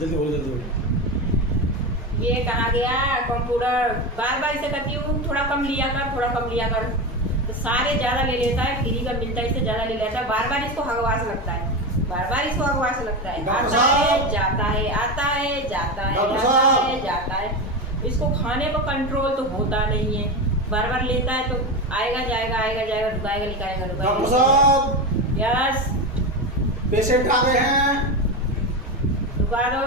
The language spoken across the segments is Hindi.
जल्दी बोलो जल्दी बोलो। ये कहाँ गया कंप्यूटर? बार बार इसे कहती हूँ थोड़ा कम लिया कर, थोड़ा कम लिया कर, तो सारे ज़्यादा ले लेता है, फ्री का मिलता है इससे ज़्यादा ले लेता है। बार बार इसको हगवास लगता है, बार बार इसको हगवास लगता है। आता है जाता है, आता है जाता है, आता है जाता है। इसको खाने पर कंट्रोल तो होता नहीं है, बार बार लेता है तो आएगा जाएगा, आएगा जाएगा, ढुकाएगा लिखाएगा, डॉक्टर साहब यस पेशेंट आ गए हैं, ढुका दो।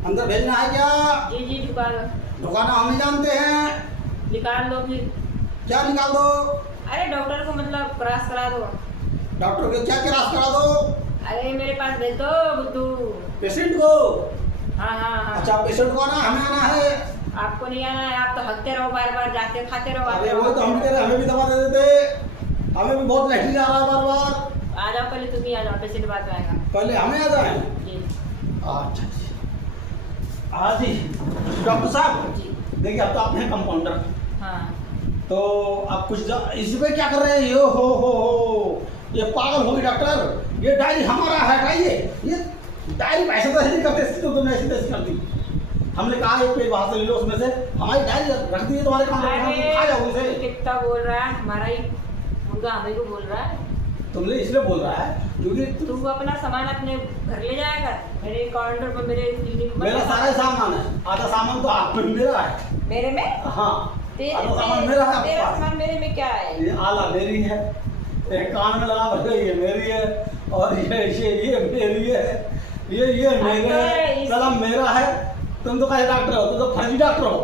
अंदर भेजना है क्या? जी जी ढुका दो। ढुकाना हम ही जानते हैं। निकाल दो फिर। क्या निकाल दो? अरे डॉक्टर को मतलब क्रॉस करा दो। डॉक्टर को क्या क्रॉस करा दो? अरे मेरे पास भेज दो बुद्धू। पेशेंट को? हाँ हाँ हाँ। अच्छा पेशेंट को आना, हमें आना है। आपको नहीं आना है, आप तो हकते रहो, बार बार जाते खाते रहो। अरे वो तो हम भी कह रहे, हमें भी दवा दे देते, हमें भी बहुत लैट्रिन आ रहा है बार बार। आ जाओ पहले, तुम ही आ जाओ, पेशेंट बाद में आएगा। पहले हमें आ जाए। जी अच्छा जी हाँ जी डॉक्टर साहब जी। देखिए अब तो आप हैं कंपाउंडर, हाँ तो आप कुछ इस पे क्या कर रहे हैं? यो हो ये पागल होगी डॉक्टर, ये डायरी हमारा हटाइए, ये डायरी ऐसे तो नहीं करते, तो तुमने ऐसी तैसी कर दी। हमने कहा एक पेज वहां से ले लो, उसमें से हमारी डायरी रख दी है तुम्हारे काउंटर पे, खा जाओ उसे। कितना बोल रहा है, हमारा ही मुर्गा हमें को बोल रहा है। तुमने इसलिए बोल रहा है क्योंकि तू अपना सामान अपने घर ले जाएगा, मेरे काउंटर पर मेरे क्लिनिक में मेरा सारा सामान है, आधा सामान तो आप में मेरा है। मेरे में? हाँ आधा सामान मेरा है। तेरा सामान मेरे में क्या है? ये आला मेरी है, एक कान में लगा भैया ये मेरी है, और ये मेरी है, ये मेरे है, कलम मेरा है। तुम तो कहे डॉक्टर हो, तुम तो फर्जी डॉक्टर हो।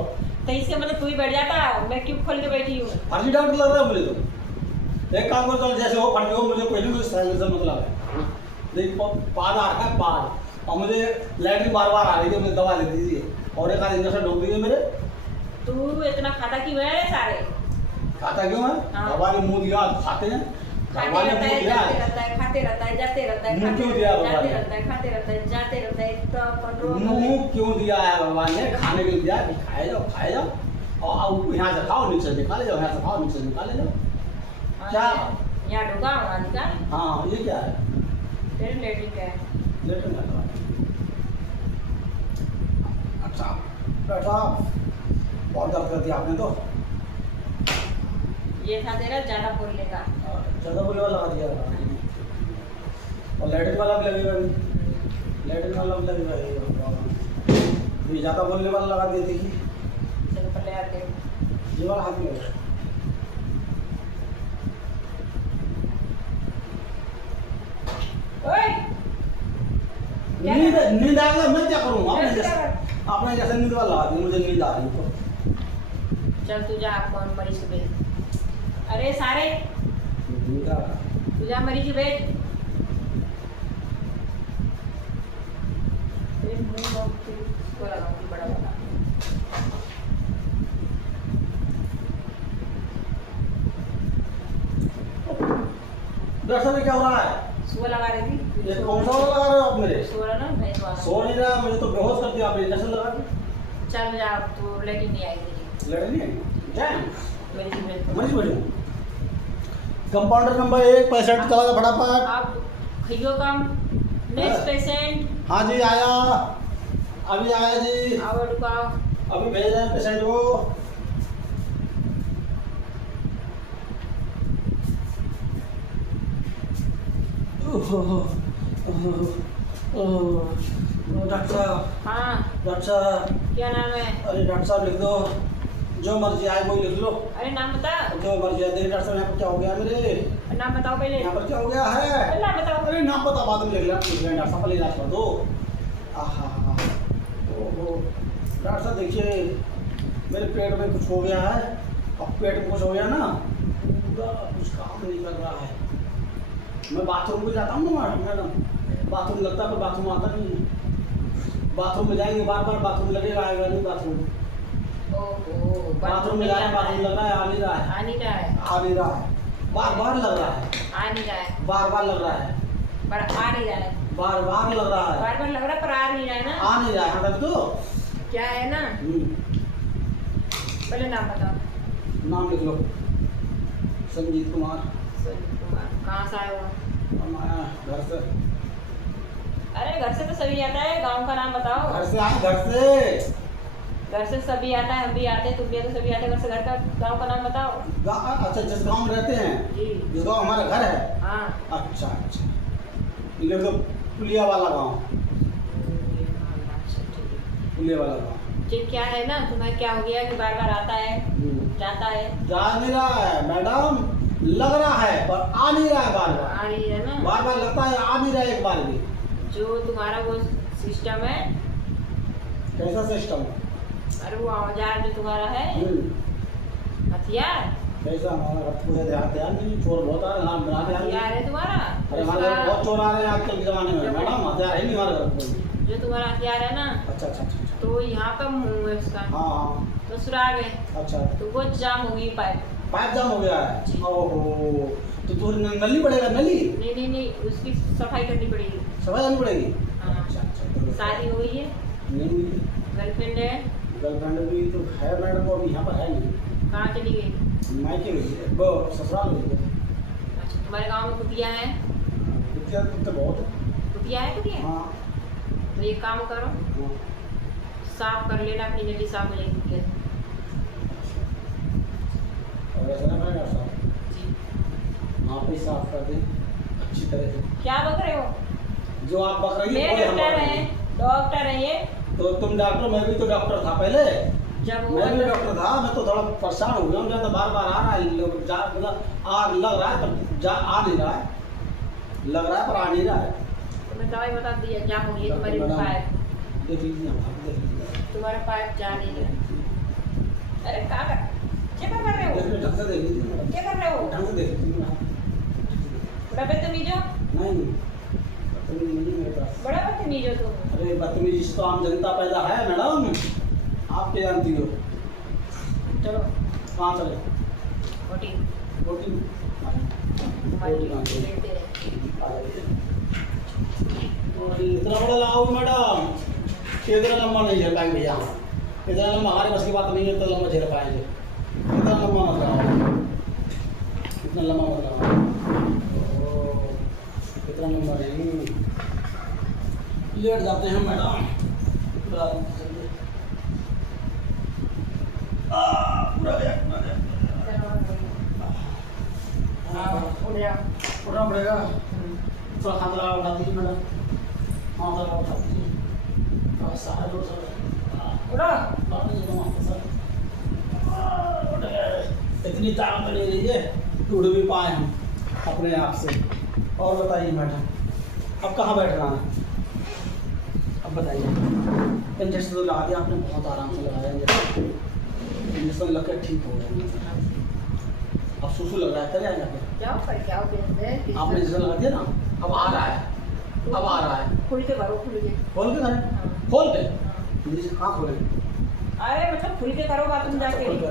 तो इसके मतलब तू ही बैठ जाता, मैं क्यों खोल के बैठी हूँ? फर्जी डॉक्टर लग रहा है मुझे तो। एक काम करो, जैसे हो फर्जी हो, मुझे कोई नहीं कुछ से मतलब है। देखो पाद आ रहा है पाद, और मुझे लैट्रिन बार बार आ रही है, मुझे दवा दे दीजिए और एक आध इंजेक्शन ढोक दीजिए मेरे। तू इतना खाता क्यों है सारे? खाता क्यों है? हाँ। दवा ने मुंह दिया खाते हैं, खाते रहता है, जाते रहता है, खाते रहता है, जाते रहता है, मुंह क्यों दिया बाबा जाते ने? रहता है, खाते रहता है, जाते रहता है, तो कंट्रोल मुंह क्यों दिया है भगवान ने? खाने के लिए दिया है, खाए जाओ खाए जाओ, और यहाँ से खाओ नीचे से निकाले जाओ, यहाँ से खाओ नीचे से निकाले जाओ। क्या? यहाँ ढुका वहाँ निकाल। हाँ ये क्या है? तेरे लेटरिन क्या है? लेटरिन का दवा। अच्छा डॉक्टर साहब बहुत दर्द कर दिया आपने तो। ये था तेरा ज्यादा बोलने का। ज़्यादा बोले वाला लगा दिया, और लेटरिन वाला भी लगेगा, लेटरिन वाला भी लगेगा, ये ज़्यादा बोलने वाला लगा दिया। देखिए चलो पहले आते हैं। ये वाला हाथ में है। ओए नींद आ गया, मैं क्या करूँ? आपने जैसे नींद वाला लगा दी, मुझे नींद आ रही है तो। चल तू जा, कौन मरीज को भेज। अरे सारे नींद आ रहा है। तू जा मरीज को भेज। तेरे मुंह को लगाऊंगी बड़ा वाला। डॉक्टर साहब क्या हो रहा है? सुबह लगा रही थी। ये कौन सा वाला लगा रहे हो आप मेरे? सो रहा ना भैंस वाला। सो नहीं रहा, मुझे तो बेहोश कर दिया आपने इंजेक्शन लगा के। चल जा, तू लेकिन नहीं आई तेरी। लड़ नहीं है क्या? मरीज को भेज। मरीज बढ़िया। कंपाउंडर नंबर 1 पेशेंट चला गया फटाफट। आप खइयो कम। Next patient. हाँ जी आया, अभी आया जी, आओ रुकाओ। अभी भेज रहे हैं पेशेंट को। डॉक्टर साहब, हाँ डॉक्टर साहब, क्या नाम है? अरे डॉक्टर साहब लिख दो, जो मर्जी आए वही लिख लो, अरे नाम बता। जो मर्जी आए। देखिए डॉक्टर साहब यहाँ पर क्या हो गया मेरे, नाम बताओ पहले। यहाँ पर क्या हो गया है? नाम बताओ। अरे नाम बता, बाद में लिख लेना, डॉक्टर साहब पहले इलाज कर दो। आहा ओहो डॉक्टर साहब देखिए मेरे पेट में कुछ हो गया है, अब पेट में कुछ हो गया ना, पूरा कुछ काम नहीं कर रहा है। मैं बाथरूम को जाता हूँ ना मैडम, बाथरूम लगता है पर बाथरूम आता नहीं है। बाथरूम में जाएंगे बार बार, बाथरूम लगेगा आएगा नहीं बाथरूम। ओहो बाथरूम में जाए बाथरूम लग रहा है, आ नहीं रहा है, आ नहीं रहा है। आ नहीं रहा है, बार बार लग रहा है, आ नहीं रहा है। बार बार लग रहा है, पर आ नहीं रहा है। बार बार लग रहा है, बार बार लग रहा है पर आ नहीं रहा है ना। आ नहीं रहा है मतलब तो। क्या है ना, पहले नाम बताओ। नाम लिख लो, संजीत कुमार। संजीत कुमार। कहाँ से आए हो? हम आया घर से। अरे घर से तो सभी आता है, गांव का नाम बताओ। घर से आए, घर से। घर से सभी आता है, हम भी आते हैं, तुम भी आते, सभी आते हैं। घर से घर का गांव का नाम बताओ। अच्छा, जिस गांव में रहते हैं, जी जिस गांव हमारा घर है। हाँ। अच्छा अच्छा, ये तो पुलिया वाला गांव, अच्छा ठीक है। पुलिया वाला गांव। जी क्या है ना, तुम्हें क्या हो गया कि बार बार आता है जाता है? जा नहीं रहा है मैडम, लग रहा है पर आ नहीं रहा है बार बार। आ रही है ना, बार बार लगता है आ नहीं रहा है एक बार भी। जो तुम्हारा वो सिस्टम है। कैसा सिस्टम? अरे वो औजार जो तुम्हारा है, हथियार। कैसा? हमारा पूरे ध्यान नहीं, चोर बहुत आ रहे हैं, बना दे। हथियार है तुम्हारा। अरे हमारे घर बहुत चोर आ रहे हैं आजकल के जमाने में मैडम, हथियार है नहीं हमारे घर कोई। जो तुम्हारा हथियार है ना, अच्छा अच्छा अच्छा। तो यहाँ पे मुंह है उसका। हाँ हाँ। तो सुराग है, अच्छा, तो वो जाम होगी पाइप। पाइप जाम हो गया है। ओहो, तो तू नली पड़ेगा, नली नहीं नहीं नहीं, उसकी सफाई करनी पड़ेगी। सफाई करनी पड़ेगी। हाँ। अच्छा अच्छा। शादी हो गई है, नहीं, गर्लफ्रेंड है। गर्लफ्रेंड भी तो है मैडम, वो अभी यहाँ पर है नहीं। कहाँ चली गई? मायके गई है, वो ससुराल गई है। अच्छा, तुम्हारे गांव में कुतिया है? कुतिया तो बहुत है। कुतिया है कुतिया? हाँ तो एक काम करो, हाँ। साफ कर लेना, अपनी नली साफ हो जाएगी कुतिया से। और ऐसा ना करेगा साफ, जी। आप ही साफ कर दें अच्छी तरह से। क्या बक रहे हो? जो आप बक रही मैं है वो हम डॉक्टर बक रहे है, हैं। डॉक्टर है ये। तो तुम डॉक्टर, मैं भी तो डॉक्टर था पहले। जब मैं भी डॉक्टर था, मैं तो थोड़ा परेशान हो गया हूँ, जब बार बार आ रहा है, जा मतलब आ लग रहा है पर जा आ नहीं रहा है, लग रहा है पर आ नहीं रहा है। तुम्हें दवाई बता दिया, जाम हो गई तुम्हारी मैडम, पाइप। देख लीजिए आप, देख लीजिए। तुम्हारा पाइप जा नहीं रहा। अरे क्या कर रहे हो? देख लीजिए, ढंग से देख लीजिए मैडम, क्या कर रहे हो? ढंग से देख लीजिए मैडम। बदतमीज हो, नहीं बदतमीजी नहीं है मेरे पास। बड़ा बदतमीज हो तुम। अरे बदतमीजी तो आम जनता पैदा है मैडम, आप क्या जानती हो। चलो कहाँ चले? रोटी रोटी हमारी लेते हैं। इतना बड़ा लाओ मैडम, इतना लंबा नहीं झेल पाएंगे भैया, इतना लंबा हमारे बस की बात नहीं है, इतना लंबा झेल पाएंगे। इतना लंबा मत लगाओ, इतना लंबा मत लगाओ, इतना लंबा नहीं, लेट जाते हैं मैडम। पूरा गया, पूरा गया। उठ जाओ। उठना पड़ेगा, थोड़ा हाथ लगा उठा दीजिए मैडम, हाथ लगा उठा दीजिए। सारा जोर से उठो। इतनी ताकत नहीं रही है कि उठ भी पाए हम अपने आप से। और बताइए मैडम, अब कहाँ बैठना है? अब बताइए। इंजेक्शन तो लगा दिया आपने, बहुत आराम से लगाया इंजेक्शन, इंजेक्शन लग के ठीक हो गया। अब सुसु लग रहा है, करे आएगा फिर जाओ पर क्या हो गया? आपने इंजेक्शन लगा दिया ना, अब आ रहा है, अब आ रहा है। खुल के करो, खुल के। खोल के करें, खोल के हाँ खोलें। अरे मतलब खुल के करो बाथरूम जाके। खोल के